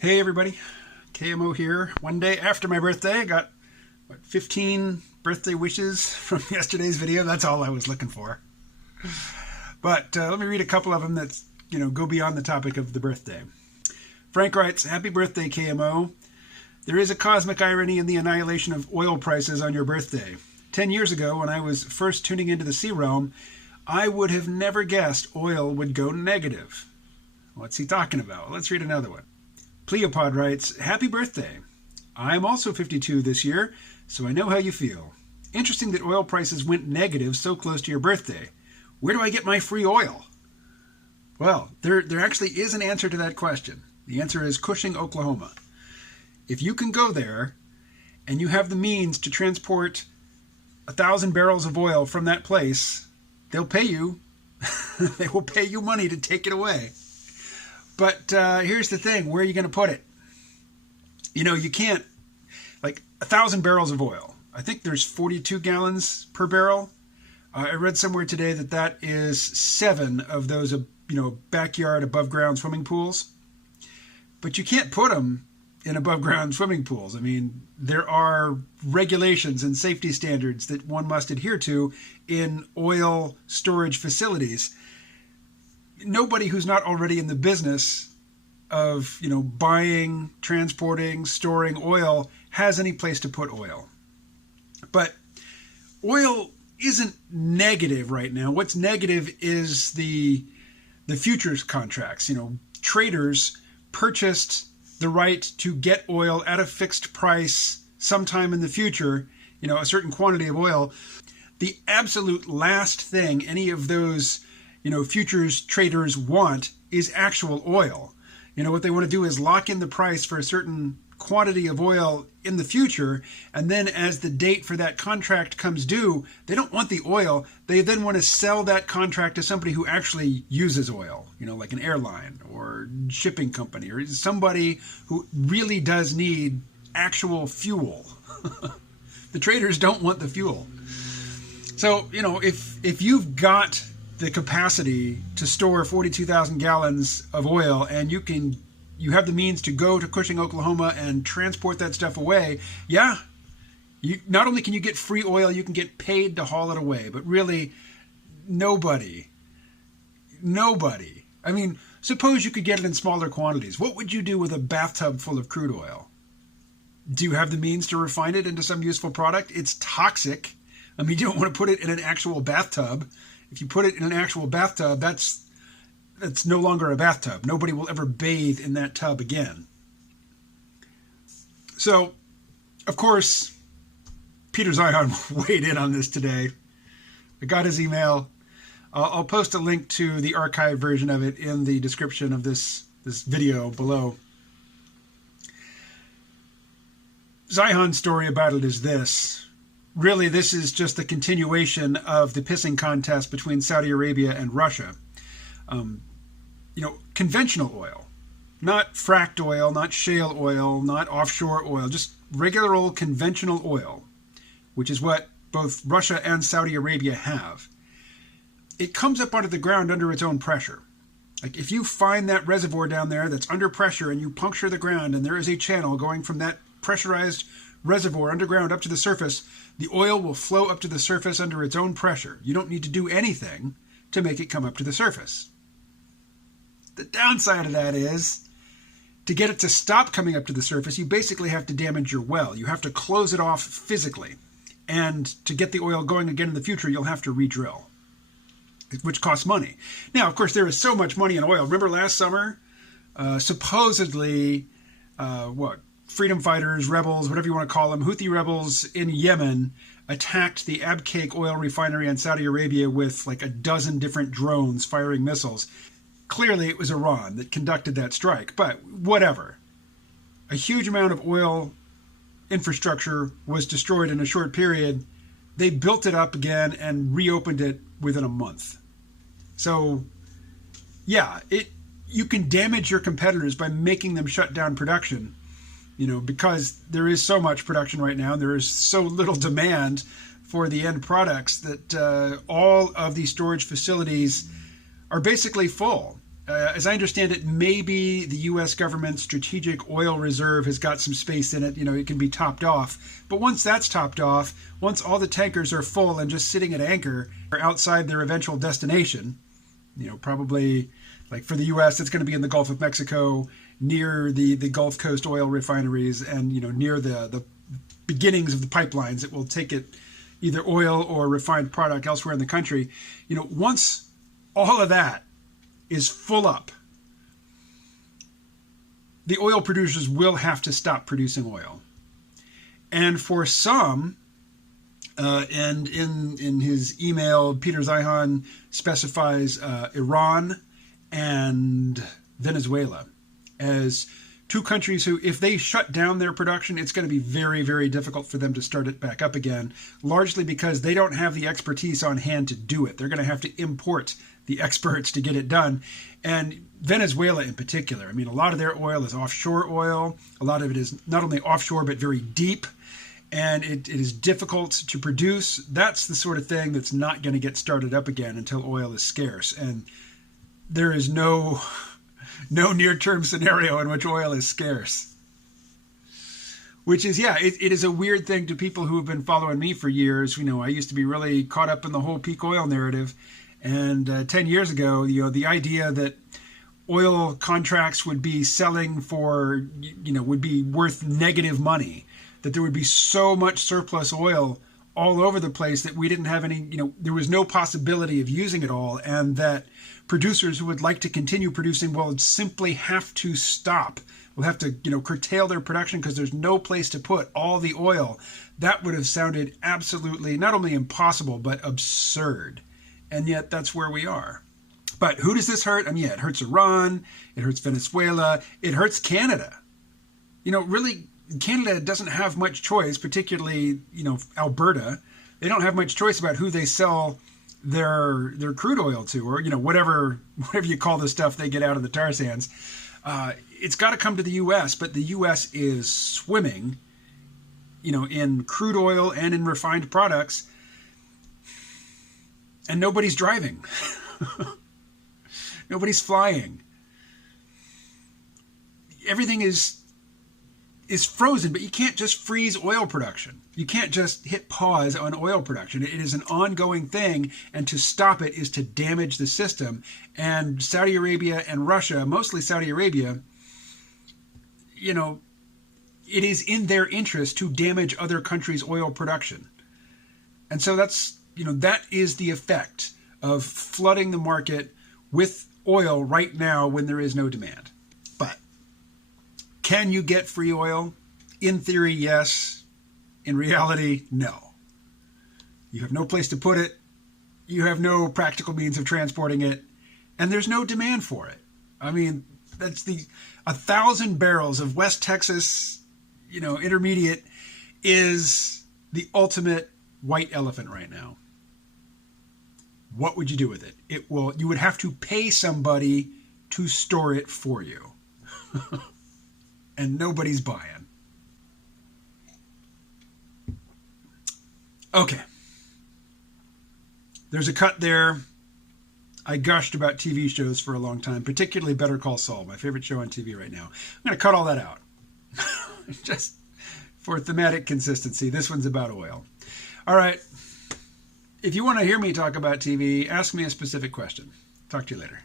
Hey everybody, KMO here. One day after my birthday, I got 15 birthday wishes from yesterday's video. That's all I was looking for. But let me read a couple of them that go beyond the topic of the birthday. Frank writes, "Happy birthday, KMO. There is a cosmic irony in the annihilation of oil prices on your birthday. 10 years ago, when I was first tuning into the sea realm, I would have never guessed oil would go negative." What's he talking about? Let's read another one. Pleopod writes, "Happy birthday. I'm also 52 this year, so I know how you feel. Interesting that oil prices went negative so close to your birthday. Where do I get my free oil?" Well, there actually is an answer to that question. The answer is Cushing, Oklahoma. If you can go there and you have the means to transport 1,000 barrels of oil from that place, they'll pay you. They will pay you money to take it away. But here's the thing, where are you going to put it? You can't, 1,000 barrels of oil. I think there's 42 gallons per barrel. I read somewhere today that is 7 of those, backyard above ground swimming pools. But you can't put them in above ground swimming pools. I mean, there are regulations and safety standards that one must adhere to in oil storage facilities. Nobody who's not already in the business of, buying, transporting, storing oil has any place to put oil. But oil isn't negative right now. What's negative is the futures contracts. Traders purchased the right to get oil at a fixed price sometime in the future, a certain quantity of oil. The absolute last thing any of those futures traders want is actual oil. What they want to do is lock in the price for a certain quantity of oil in the future, and then as the date for that contract comes due, they don't want the oil. They then want to sell that contract to somebody who actually uses oil, like an airline or shipping company or somebody who really does need actual fuel. The traders don't want the fuel. So, if you've got the capacity to store 42,000 gallons of oil and you have the means to go to Cushing, Oklahoma and transport that stuff away, not only can you get free oil, you can get paid to haul it away. But really, nobody. I mean, suppose you could get it in smaller quantities. What would you do with a bathtub full of crude oil? Do you have the means to refine it into some useful product? It's toxic. I mean, you don't want to put it in an actual bathtub. If you put it in an actual bathtub, that's no longer a bathtub. Nobody will ever bathe in that tub again. So, of course, Peter Zion weighed in on this today. I got his email. I'll post a link to the archived version of it in the description of this video below. Zion's story about it is this. Really, this is just the continuation of the pissing contest between Saudi Arabia and Russia. Conventional oil, not fracked oil, not shale oil, not offshore oil, just regular old conventional oil, which is what both Russia and Saudi Arabia have. It comes up out of the ground under its own pressure. If you find that reservoir down there that's under pressure and you puncture the ground and there is a channel going from that pressurized reservoir underground up to the surface, the oil will flow up to the surface under its own pressure. You don't need to do anything to make it come up to the surface. The downside of that is, to get it to stop coming up to the surface, you basically have to damage your well. You have to close it off physically. And to get the oil going again in the future, you'll have to re-drill, which costs money. Now, of course, there is so much money in oil. Remember last summer, supposedly, freedom fighters, rebels, whatever you want to call them, Houthi rebels in Yemen attacked the Abqaiq oil refinery in Saudi Arabia with a dozen different drones firing missiles. Clearly, it was Iran that conducted that strike, but whatever. A huge amount of oil infrastructure was destroyed in a short period. They built it up again and reopened it within a month. So, you can damage your competitors by making them shut down production, because there is so much production right now and there is so little demand for the end products that all of these storage facilities are basically full. As I understand it, maybe the U.S. government's strategic oil reserve has got some space in it. It can be topped off. But once that's topped off, once all the tankers are full and just sitting at anchor or outside their eventual destination, probably like for the U.S., it's going to be in the Gulf of Mexico, near the Gulf Coast oil refineries, and near the beginnings of the pipelines that will take it either oil or refined product elsewhere in the country. Once all of that is full up, the oil producers will have to stop producing oil. And for some, and in his email, Peter Zeihan specifies Iran and Venezuela as two countries who, if they shut down their production, it's going to be very, very difficult for them to start it back up again, largely because they don't have the expertise on hand to do it. They're going to have to import the experts to get it done. And Venezuela in particular, a lot of their oil is offshore oil. A lot of it is not only offshore, but very deep. And it is difficult to produce. That's the sort of thing that's not going to get started up again until oil is scarce. And there is no near-term scenario in which oil is scarce. Which is, it is a weird thing to people who have been following me for years. I used to be really caught up in the whole peak oil narrative. And 10 years ago, the idea that oil contracts would be selling for, would be worth negative money, that there would be so much surplus oil all over the place that we didn't have any, there was no possibility of using it all, and that producers who would like to continue producing will simply have to stop. Will have to, curtail their production because there's no place to put all the oil. That would have sounded absolutely not only impossible, but absurd. And yet that's where we are. But who does this hurt? It hurts Iran. It hurts Venezuela. It hurts Canada. Really, Canada doesn't have much choice, particularly, Alberta. They don't have much choice about who they sell their crude oil to, or, whatever you call the stuff they get out of the tar sands. It's got to come to the U.S., but the U.S. is swimming, in crude oil and in refined products. And nobody's driving. Nobody's flying. Everything is frozen, but you can't just freeze oil production. You can't just hit pause on oil production. It is an ongoing thing, and to stop it is to damage the system. And Saudi Arabia and Russia, mostly Saudi Arabia, it is in their interest to damage other countries' oil production. And so that's, that is the effect of flooding the market with oil right now when there is no demand. But can you get free oil? In theory, yes. In reality, no. You have no place to put it. You have no practical means of transporting it. And there's no demand for it. That's 1,000 barrels of West Texas, intermediate is the ultimate white elephant right now. What would you do with it? You would have to pay somebody to store it for you. And nobody's buying. Okay. There's a cut there. I gushed about TV shows for a long time, particularly Better Call Saul, my favorite show on TV right now. I'm going to cut all that out. Just for thematic consistency. This one's about oil. All right. If you want to hear me talk about TV, ask me a specific question. Talk to you later.